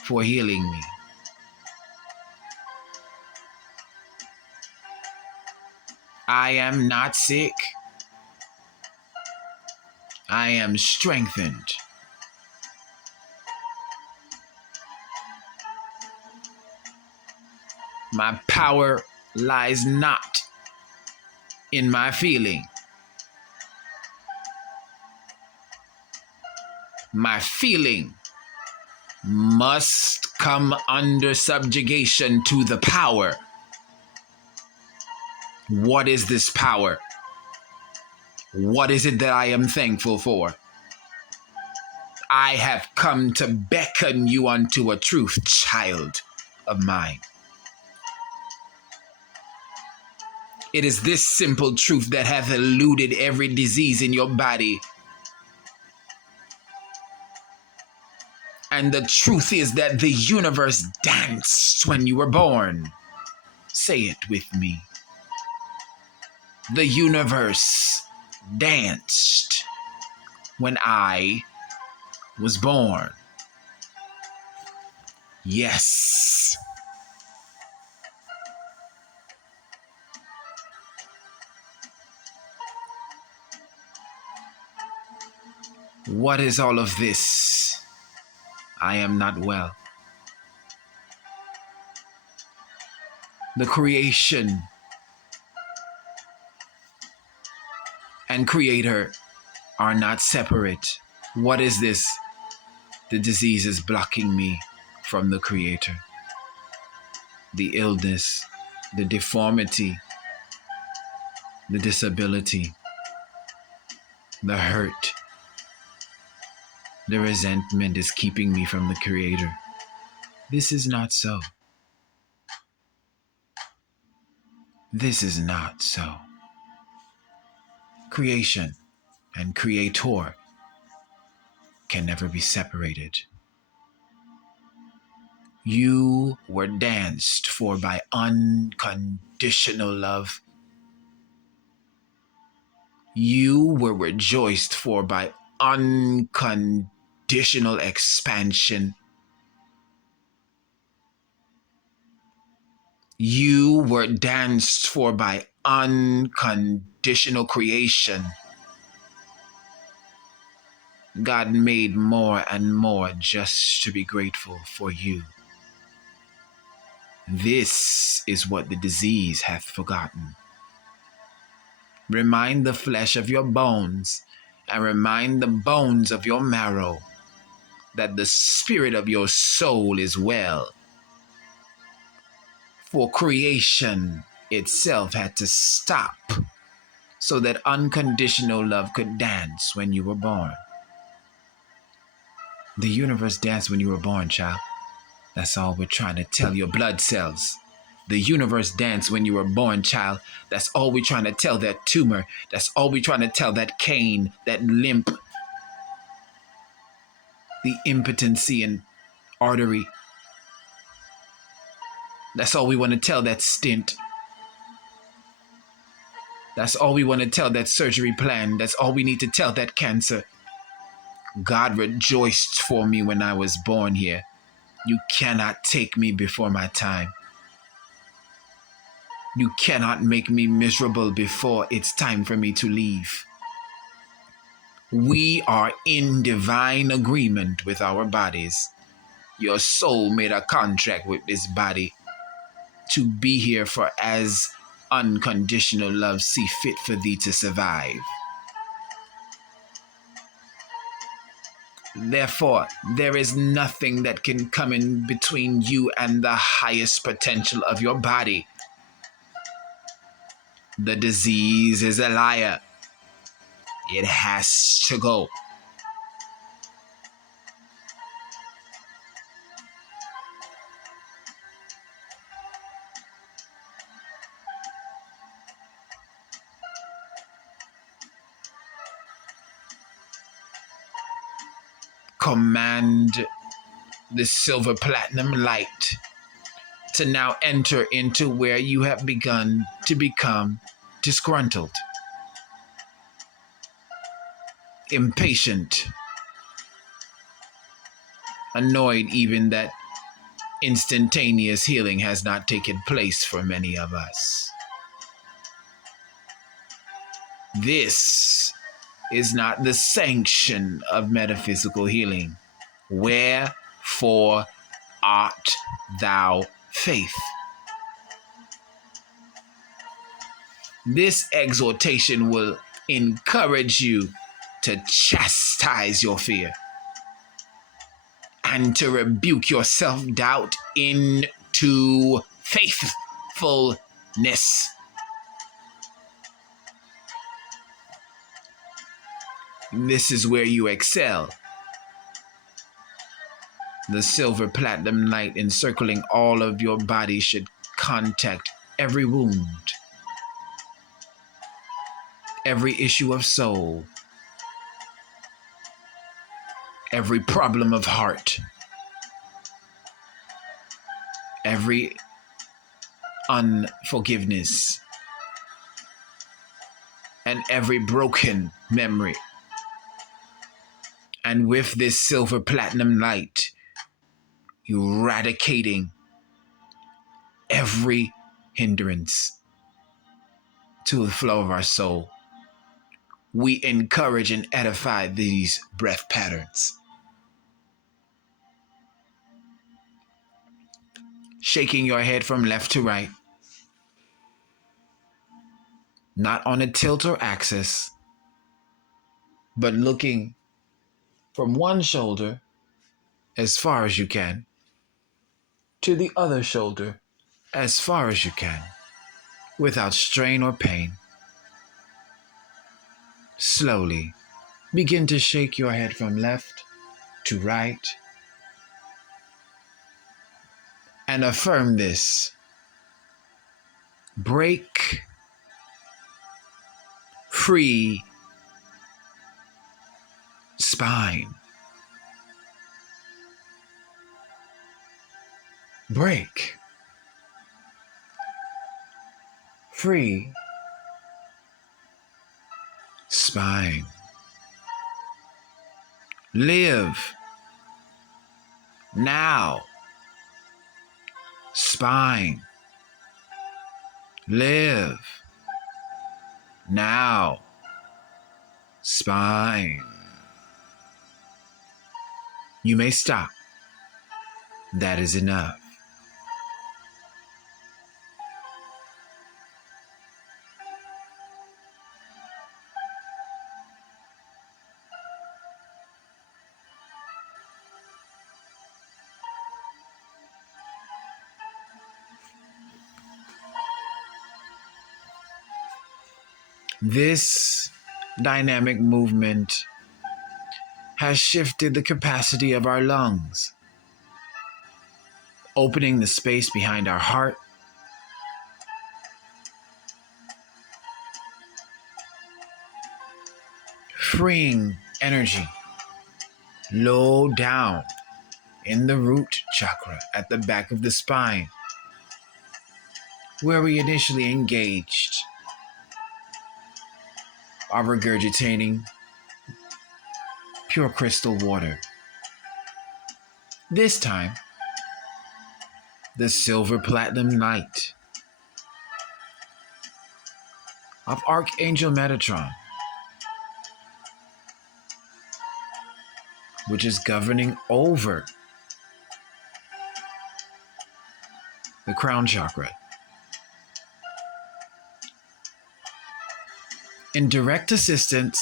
for healing me. I am not sick. I am strengthened. My power lies not in my feeling. My feeling must come under subjugation to the power. What is this power? What is it that I am thankful for? I have come to beckon you unto a truth, child of mine. It is this simple truth that hath eluded every disease in your body. And the truth is that the universe danced when you were born. Say it with me. The universe danced when I was born. Yes. What is all of this? I am not well. The creation and creator are not separate. What is this? The disease is blocking me from the creator. The illness, the deformity, the disability, the hurt, the resentment is keeping me from the creator. This is not so. This is not so. Creation and creator can never be separated. You were danced for by unconditional love. You were rejoiced for by unconditional expansion. You were danced for by unconditional creation. God made more and more just to be grateful for you. This is what the disease hath forgotten. Remind the flesh of your bones, and remind the bones of your marrow, that the spirit of your soul is well. For creation itself had to stop so that unconditional love could dance when you were born. The universe danced when you were born, child. That's all we're trying to tell your blood cells. The universe danced when you were born, child. That's all we're trying to tell that tumor. That's all we're trying to tell that cane, that limp, the impotency and artery. That's all we want to tell that stint. That's all we want to tell that surgery plan. That's all we need to tell that cancer. God rejoiced for me when I was born here. You cannot take me before my time. You cannot make me miserable before it's time for me to leave. We are in divine agreement with our bodies. Your soul made a contract with this body to be here for as unconditional love see fit for thee to survive. Therefore, there is nothing that can come in between you and the highest potential of your body. The disease is a liar. It has to go. command the silver platinum light to now enter into where you have begun to become disgruntled, impatient, annoyed even that instantaneous healing has not taken place for many of us. This is not the sanction of metaphysical healing. Wherefore art thou faith? This exhortation will encourage you to chastise your fear and to rebuke your self-doubt into faithfulness. This is where you excel. The silver platinum light encircling all of your body should contact every wound, every issue of soul, every problem of heart, every unforgiveness, and every broken memory. And with this silver platinum light, eradicating every hindrance to the flow of our soul, we encourage and edify these breath patterns. Shaking your head from left to right, not on a tilt or axis, but looking from one shoulder as far as you can to the other shoulder as far as you can, without strain or pain. Slowly begin to shake your head from left to right and affirm this. Break free spine. Break free spine. Live now. Spine. Live now. Spine. You may stop. That is enough. This dynamic movement has shifted the capacity of our lungs, opening the space behind our heart, freeing energy low down in the root chakra at the back of the spine, where we initially engaged are regurgitating pure crystal water. This time, the silver platinum light of Archangel Metatron, which is governing over the crown chakra. In direct assistance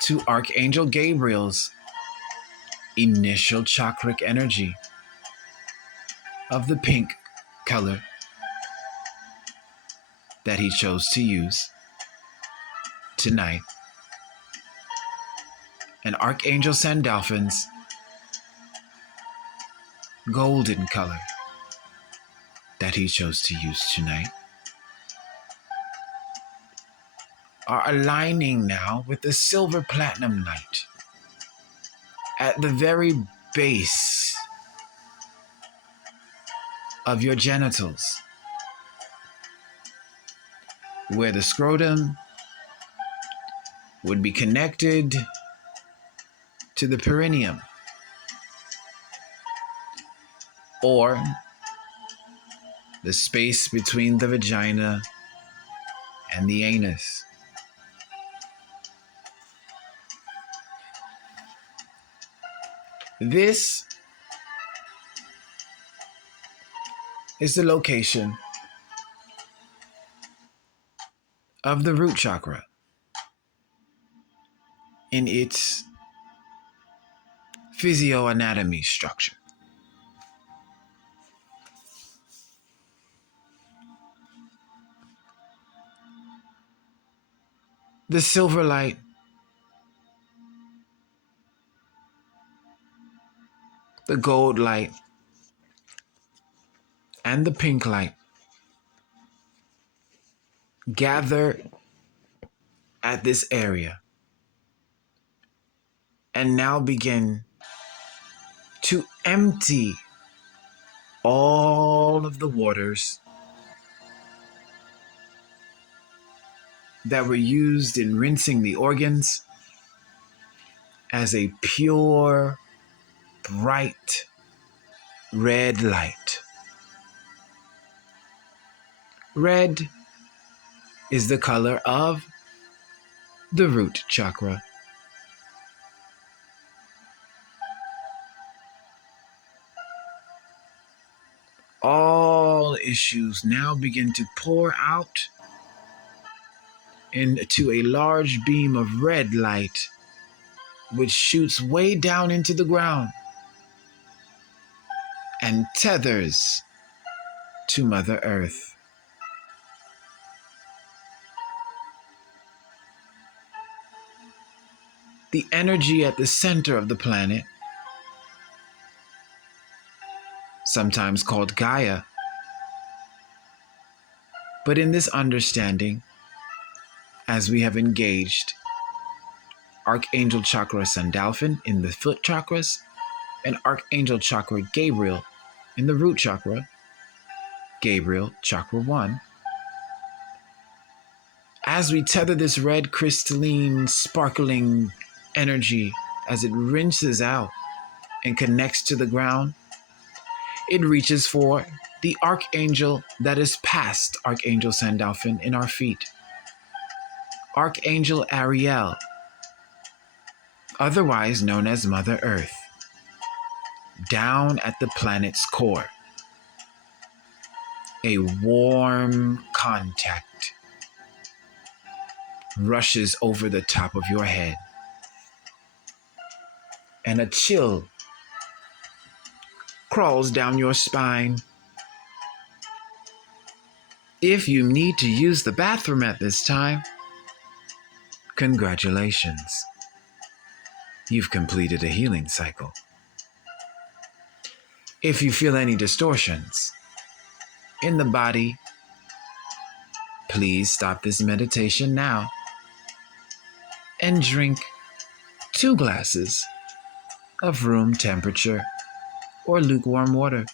to Archangel Gabriel's initial chakric energy of the pink color that he chose to use tonight, and Archangel Sandalphon's golden color that he chose to use tonight, are aligning now with the silver platinum light at the very base of your genitals, where the scrotum would be connected to the perineum, or the space between the vagina and the anus. This is the location of the root chakra in its physioanatomy structure. The silver light, the gold light, and the pink light gather at this area and now begin to empty all of the waters that were used in rinsing the organs as a pure, bright red light. Red is the color of the root chakra. All issues now begin to pour out into a large beam of red light, which shoots way down into the ground and tethers to Mother Earth. The energy at the center of the planet, sometimes called Gaia, but in this understanding, as we have engaged Archangel Chakra Sandalphon in the foot chakras and Archangel Chakra Gabriel in the root chakra, Gabriel Chakra 1, as we tether this red, crystalline, sparkling energy as it rinses out and connects to the ground, it reaches for the archangel that is past Archangel Sandalphon in our feet, Archangel Ariel, otherwise known as Mother Earth, down at the planet's core. A warm contact rushes over the top of your head, and a chill crawls down your spine. If you need to use the bathroom at this time, congratulations. You've completed a healing cycle. If you feel any distortions in the body, please stop this meditation now and drink 2 glasses of room temperature or lukewarm water.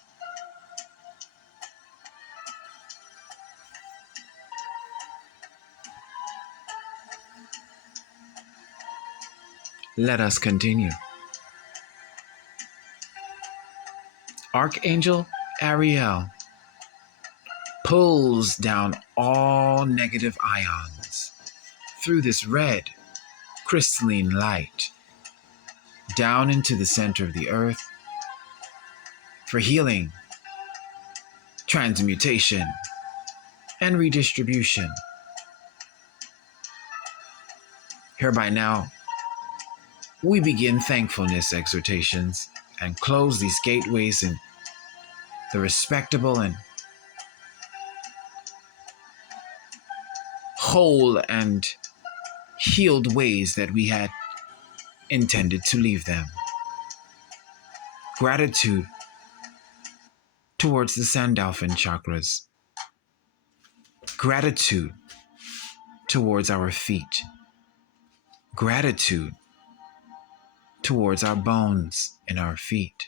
Let us continue. Archangel Ariel pulls down all negative ions through this red, crystalline light down into the center of the earth for healing, transmutation, and redistribution. Hereby now, we begin thankfulness exhortations and close these gateways in the respectable and whole and healed ways that we had intended to leave them. Gratitude towards the Sandalphon chakras. Gratitude towards our feet. Gratitude towards our bones in our feet,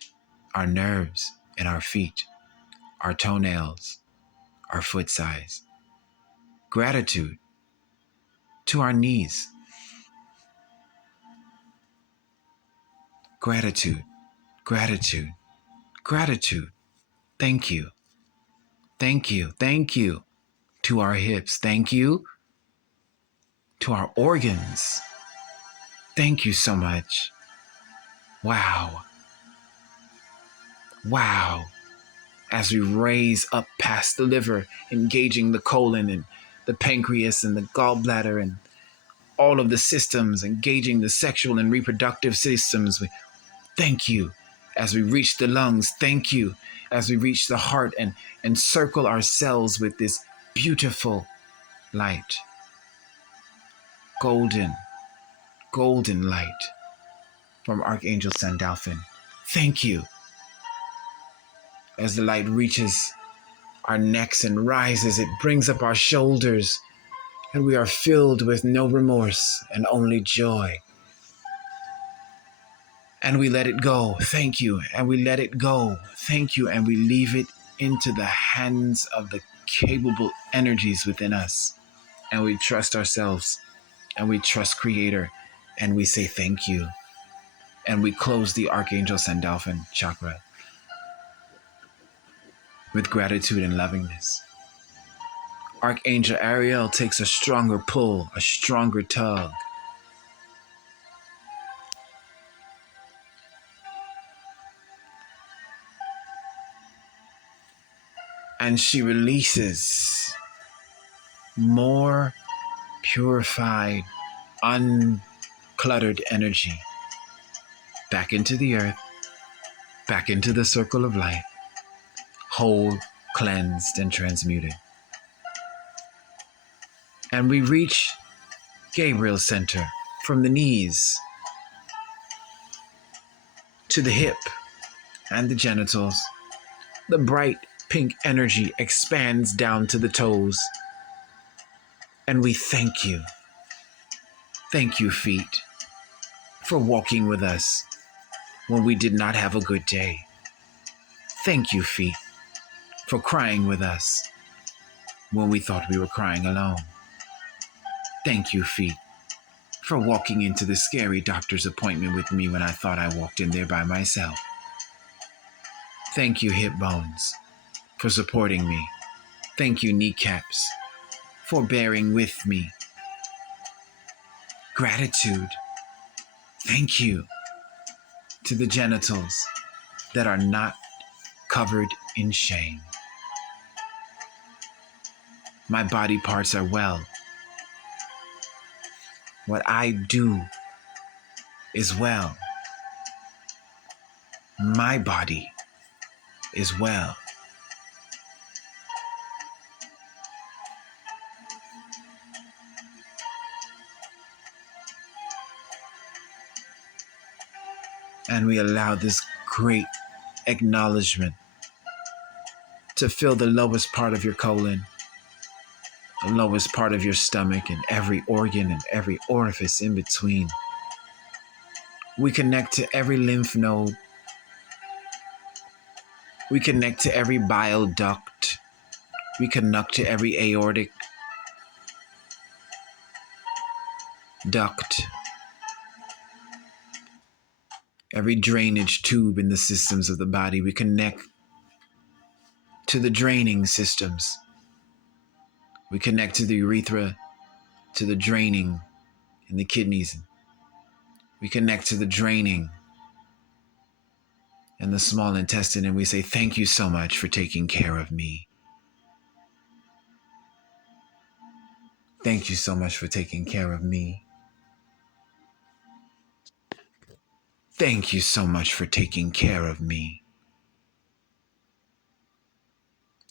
our nerves in our feet, our toenails, our foot size. Gratitude to our knees. Gratitude, gratitude, gratitude. Thank you, thank you, thank you to our hips. Thank you to our organs. Thank you so much. Wow, wow. As we raise up past the liver, engaging the colon and the pancreas and the gallbladder and all of the systems, engaging the sexual and reproductive systems. We thank you. As we reach the lungs, thank you. As we reach the heart and circle ourselves with this beautiful light. Golden, golden light from Archangel Sandalphon. Thank you. As the light reaches our necks and rises, it brings up our shoulders, and we are filled with no remorse and only joy. And we let it go. Thank you. And we let it go. Thank you. And we leave it into the hands of the capable energies within us. And we trust ourselves, and we trust Creator, and we say thank you. And we close the Archangel Sandalphon chakra with gratitude and lovingness. Archangel Ariel takes a stronger pull, a stronger tug. And she releases more purified, uncluttered energy back into the earth, back into the circle of light, whole, cleansed, and transmuted. And we reach Gabriel's center from the knees to the hip and the genitals. The bright pink energy expands down to the toes. And we thank you. Thank you, feet, for walking with us when we did not have a good day. Thank you, feet, for crying with us when we thought we were crying alone. Thank you, feet, for walking into the scary doctor's appointment with me when I thought I walked in there by myself. Thank you, hip bones, for supporting me. Thank you, kneecaps, for bearing with me. Gratitude. Thank you to the genitals that are not covered in shame. My body parts are well. What I do is well. My body is well. And we allow this great acknowledgement to fill the lowest part of your colon, the lowest part of your stomach, and every organ and every orifice in between. We connect to every lymph node. We connect to every bile duct. We connect to every aortic duct, every drainage tube in the systems of the body. We connect to the draining systems. We connect to the urethra, to the draining in the kidneys. We connect to the draining in the small intestine, and we say, thank you so much for taking care of me. Thank you so much for taking care of me. Thank you so much for taking care of me.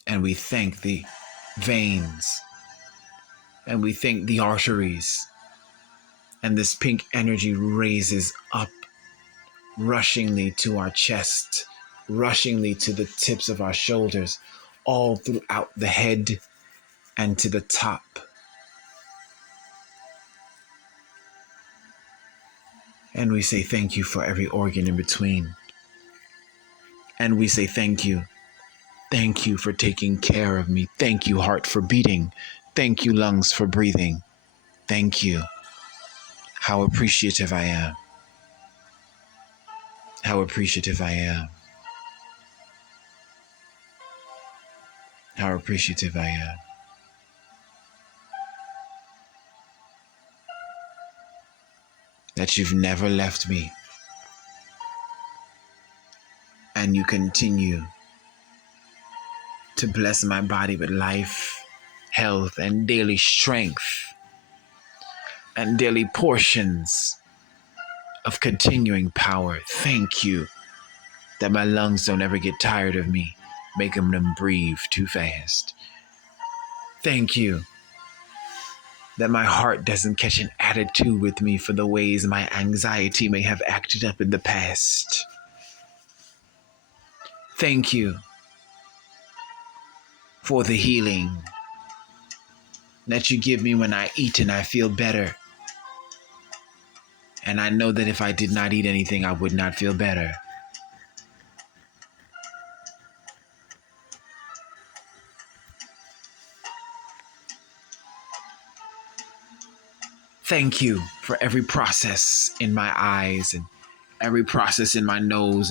And we thank the veins, and we thank the arteries, and this pink energy raises up, rushingly to our chest, rushingly to the tips of our shoulders, all throughout the head and to the top. And we say thank you for every organ in between. And we say thank you. Thank you for taking care of me. Thank you, heart, for beating. Thank you, lungs, for breathing. Thank you. How appreciative I am. How appreciative I am. How appreciative I am. That you've never left me. And you continue to bless my body with life, health, and daily strength, and daily portions of continuing power. Thank you that my lungs don't ever get tired of me, making them breathe too fast. Thank you that my heart doesn't catch an attitude with me for the ways my anxiety may have acted up in the past. Thank you for the healing that you give me when I eat and I feel better. And I know that if I did not eat anything, I would not feel better. Thank you for every process in my eyes and every process in my nose and